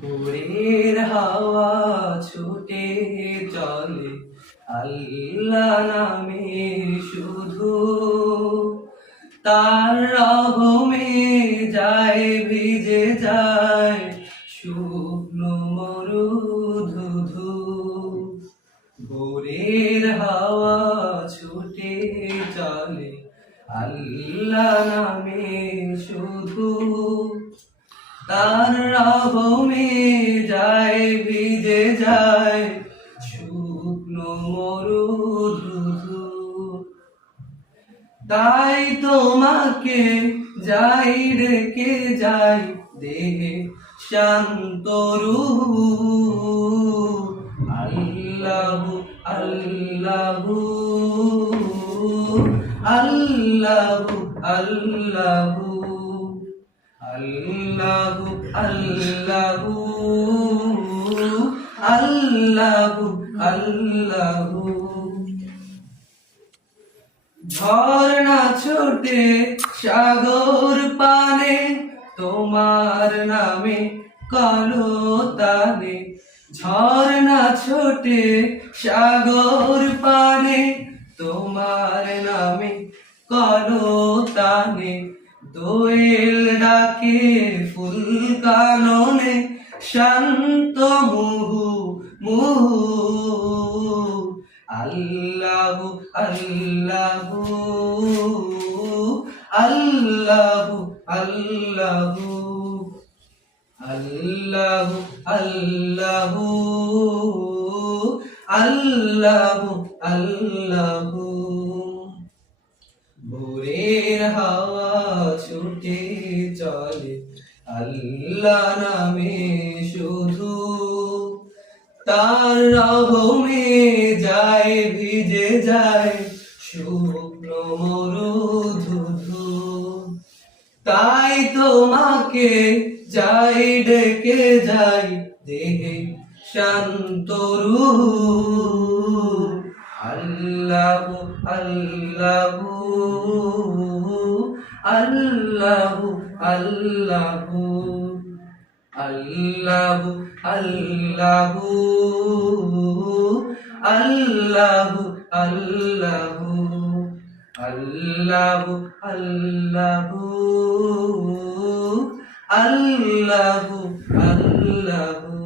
ভোরের হাওয়া ছুটে চলে আল্লাহ নামে শুধু, তার রহমে যায় ভিজে যায় শুকনো মরুধুধু। ভোরের হাওয়া ছুটে চলে আল্লাহ নামে শুধু, তার রহমে যায় ভিজে যায় শুকনো মরুধুধু। তাই তোমাকে যাই ডেকে যাই দেহে শান্ত রুহু। আল্লাহু আল্লাহু আল্লাহু আল্লাহু আল্লাহু আল্লাহু আল্লাহু আল্লাহু। ঝর্ণা ছোটে সাগর পানে তোমার নামে কলতানে। ঝর্ণা ছোটে সাগর পানে তোমার নামে কলতানে। দোয়েল ডাকে ফুল কাননে শান্ত মুহু মুহু। আল্লাহু আল্লাহু আল্লাহু আল্লাহু আল্লাহু আল্লাহু আল্লাহু আল্লাহু। ভোরের হাওয়া ছুটে চলে আল্লাহ নামে শুধু, তার রহমে যায় ভিজে যায় শুকনো মরুধুধু। তাই তোমাকে যাই ডেকে যাই দেহে শান্ত রুহু। আল্লাহু আল্লাহু আল্লাহু আল্লাহু আল্লাহু আল্লাহু আল্লাহু আল্লাহু আল্লাহু আল্লাহু আল্লাহু আল্লাহু।